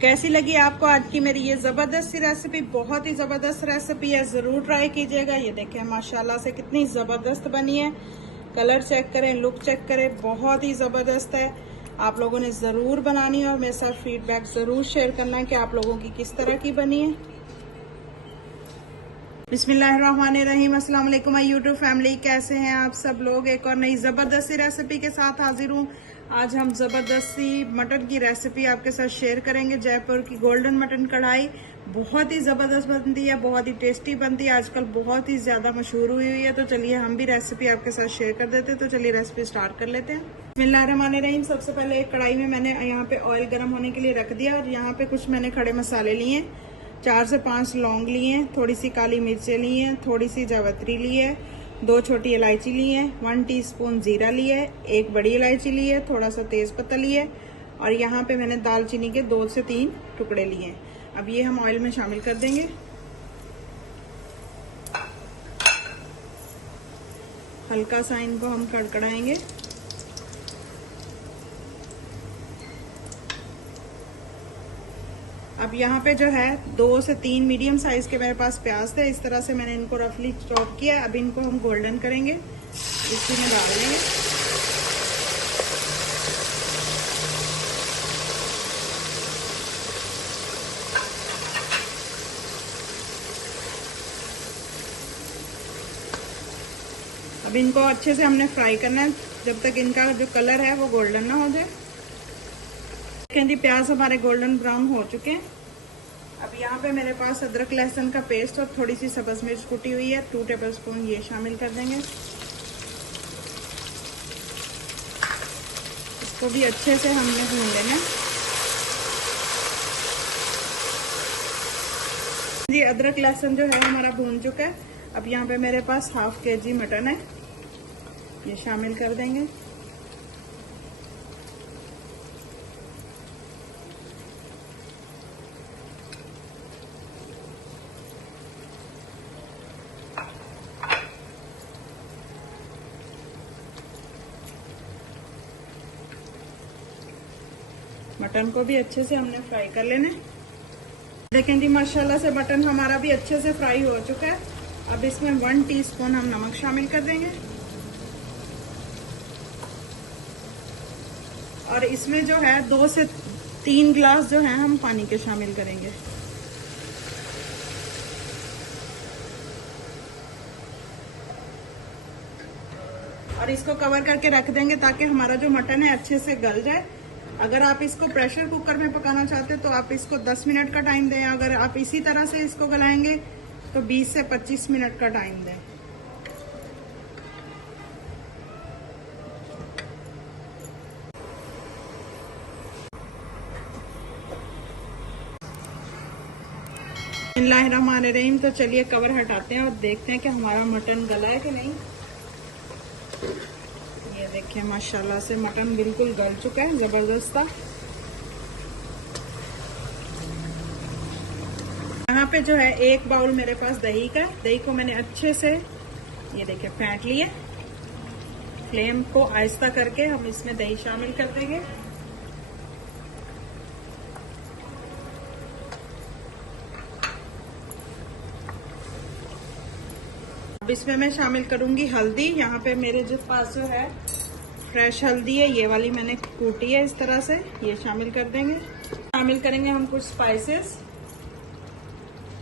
कैसी लगी आपको आज की मेरी ये जबरदस्त सी रेसिपी? बहुत ही जबरदस्त रेसिपी है, जरूर ट्राई कीजिएगा। ये देखें माशाल्लाह से कितनी जबरदस्त बनी है। कलर चेक करें, लुक चेक करें, बहुत ही जबरदस्त है। आप लोगों ने जरूर बनानी है और मेरे साथ फीडबैक जरूर शेयर करना कि आप लोगों की किस तरह की बनी है। बिस्मिल्लाहिर्रहमानिर्रहीम। अस्सलाम वालेकुम माय यूट्यूब फैमिली, कैसे हैं आप सब लोग? एक और नई जबरदस्ती रेसिपी के साथ हाजिर हूँ। आज हम जबरदस्ती मटन की रेसिपी आपके साथ शेयर करेंगे। जयपुर की गोल्डन मटन कढ़ाई बहुत ही जबरदस्त बनती है, बहुत ही टेस्टी बनती है, आजकल बहुत ही ज्यादा मशहूर हुई है। तो चलिए हम भी रेसिपी आपके साथ शेयर कर देते हैं। तो चलिए रेसिपी स्टार्ट कर लेते हैं। बिस्मिल्लाहिर्रहमानिर्रहीम। सबसे पहले एक कढ़ाई में मैंने यहाँ पे ऑयल गर्म होने के लिए रख दिया और यहाँ पे कुछ मैंने खड़े मसाले लिए, 4 से 5 लौंग लिए, थोड़ी सी काली मिर्चें ली हैं, थोड़ी सी जावित्री ली है, 2 छोटी इलायची ली है, 1 टीस्पून जीरा ली है, 1 बड़ी इलायची ली है, थोड़ा सा तेज पत्ता लिया है और यहाँ पे मैंने दालचीनी के 2 से 3 टुकड़े लिए हैं। अब ये हम ऑयल में शामिल कर देंगे। हल्का सा इनको हम कड़कड़ाएंगे। अब यहाँ पे जो है 2 से 3 मीडियम साइज के मेरे पास प्याज थे, इस तरह से मैंने इनको रफली चॉप किया। अब इनको हम गोल्डन करेंगे, इसी में डाल देंगे। अब इनको अच्छे से हमने फ्राई करना है जब तक इनका जो कलर है वो गोल्डन ना हो जाए। देखें जी, प्याज हमारे गोल्डन ब्राउन हो चुके हैं। अब यहाँ पे मेरे पास अदरक लहसुन का पेस्ट और थोड़ी सी सब्ज मिर्च कुटी हुई है, 2 टेबलस्पून ये शामिल कर देंगे। इसको भी अच्छे से हमने भून लेना है। जी, अदरक लहसुन जो है हमारा भून चुका है। अब यहाँ पे मेरे पास ½ kg मटन है, ये शामिल कर देंगे। मटन को भी अच्छे से हमने फ्राई कर लेना है। देखें जी, माशाल्लाह से मटन हमारा भी अच्छे से फ्राई हो चुका है। अब इसमें 1 टीस्पून हम नमक शामिल कर देंगे और इसमें जो है 2 से 3 गिलास जो है हम पानी के शामिल करेंगे। और इसको कवर करके रख देंगे ताकि हमारा जो मटन है अच्छे से गल जाए। अगर आप इसको प्रेशर कुकर में पकाना चाहते हो तो आप इसको 10 मिनट का टाइम दें। अगर आप इसी तरह से इसको गलाएंगे तो 20 से 25 मिनट का टाइम दें। बिस्मिल्लाहिर्रहमानिर्रहीम। तो चलिए कवर हटाते हैं और देखते हैं कि हमारा मटन गला है कि नहीं। ये देखिए माशाल्लाह से मटन बिल्कुल गल चुका है, जबरदस्त था। यहाँ पे जो है 1 बाउल मेरे पास दही का, दही को मैंने अच्छे से ये देखिए फेंट लिया। फ्लेम को आहिस्ता करके हम इसमें दही शामिल कर देंगे। अब इसमें मैं शामिल करूंगी हल्दी। यहाँ पे मेरे जो पास जो है फ्रेश हल्दी है, ये वाली मैंने कूटी है इस तरह से, ये शामिल कर देंगे। शामिल करेंगे हम कुछ स्पाइसेस,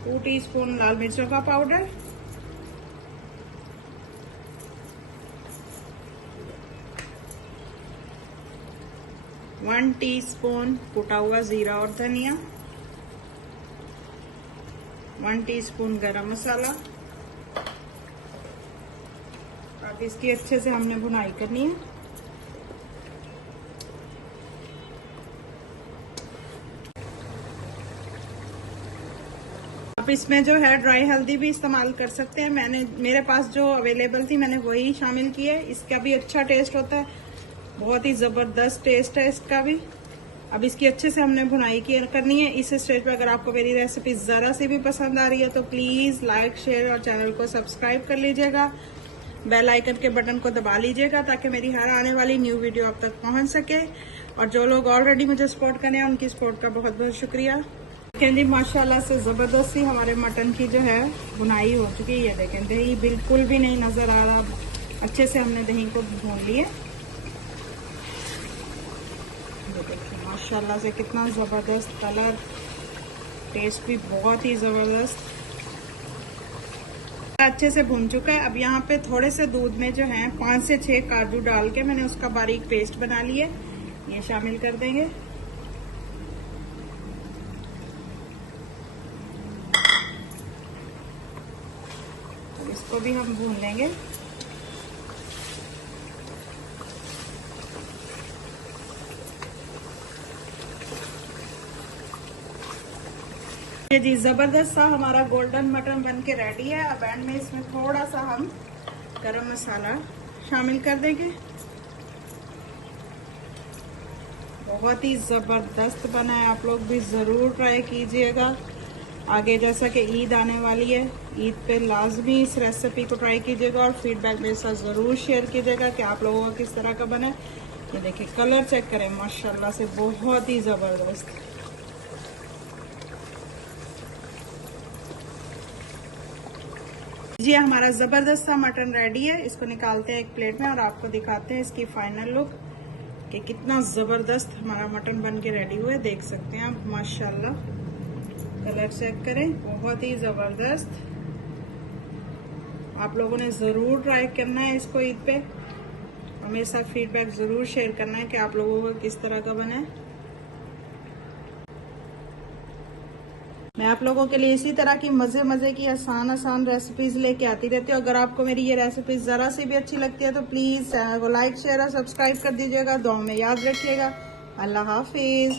2 टीस्पून लाल मिर्चों का पाउडर, 1 टीस्पून कुटा हुआ जीरा और धनिया, 1 टीस्पून गरम मसाला। अब इसकी अच्छे से हमने भुनाई करनी है। आप इसमें जो है ड्राई हल्दी भी इस्तेमाल कर सकते हैं। मेरे पास जो अवेलेबल थी मैंने वही शामिल की है। इसका भी अच्छा टेस्ट होता है, बहुत ही जबरदस्त टेस्ट है इसका भी। अब इसकी अच्छे से हमने भुनाई करनी है। इस स्टेज पे अगर आपको मेरी रेसिपी जरा सी भी पसंद आ रही है तो प्लीज लाइक, शेयर और चैनल को सब्सक्राइब कर लीजिएगा। बेल आइकन के बटन को दबा लीजिएगा ताकि मेरी हर आने वाली न्यू वीडियो आप तक पहुंच सके। और जो लोग ऑलरेडी मुझे सपोर्ट कर रहे हैं उनकी सपोर्ट का बहुत बहुत शुक्रिया। देखें जी माशाल्लाह से ज़बरदस्ती हमारे मटन की जो है बुनाई हो चुकी है। ये देखें दही बिल्कुल भी नहीं नज़र आ रहा, अच्छे से हमने दही को भून लिए। देखिए माशाल्लाह से कितना ज़बरदस्त कलर, टेस्ट भी बहुत ही ज़बरदस्त, अच्छे से भून चुका है। अब यहाँ पे थोड़े से दूध में जो है 5 से 6 काजू डाल के मैंने उसका बारीक पेस्ट बना लिया, ये शामिल कर देंगे। तो इसको भी हम भून लेंगे। ये जी जबरदस्त सा हमारा गोल्डन मटन बन के रेडी है। अब एंड में इसमें थोड़ा सा हम गरम मसाला शामिल कर देंगे। बहुत ही जबरदस्त बना है, आप लोग भी जरूर ट्राई कीजिएगा। आगे जैसा कि ईद आने वाली है, ईद पे लाजमी इस रेसिपी को ट्राई कीजिएगा और फीडबैक मेरे साथ जरूर शेयर कीजिएगा कि आप लोगों का किस तरह का बना है। ये देखिए कलर चेक करें, माशाल्लाह से बहुत ही जबरदस्त। जी हमारा जबरदस्त सा मटन रेडी है। इसको निकालते हैं एक प्लेट में और आपको दिखाते हैं इसकी फाइनल लुक कि कितना जबरदस्त हमारा मटन बन के रेडी हुआ है। देख सकते हैं आप माशाल्लाह, कलर चेक करें, बहुत ही जबरदस्त। आप लोगों ने जरूर ट्राई करना है इसको ईद पे और मेरे साथ फीडबैक जरूर शेयर करना है कि आप लोगों को किस तरह का बना है। मैं आप लोगों के लिए इसी तरह की मजे की आसान रेसिपीज लेके आती रहती हूँ। अगर आपको मेरी ये रेसिपीज जरा सी भी अच्छी लगती है तो प्लीज चैनल को लाइक शेयर और सब्सक्राइब कर दीजिएगा। दुआ में याद रखिएगा। अल्लाह हाफिज।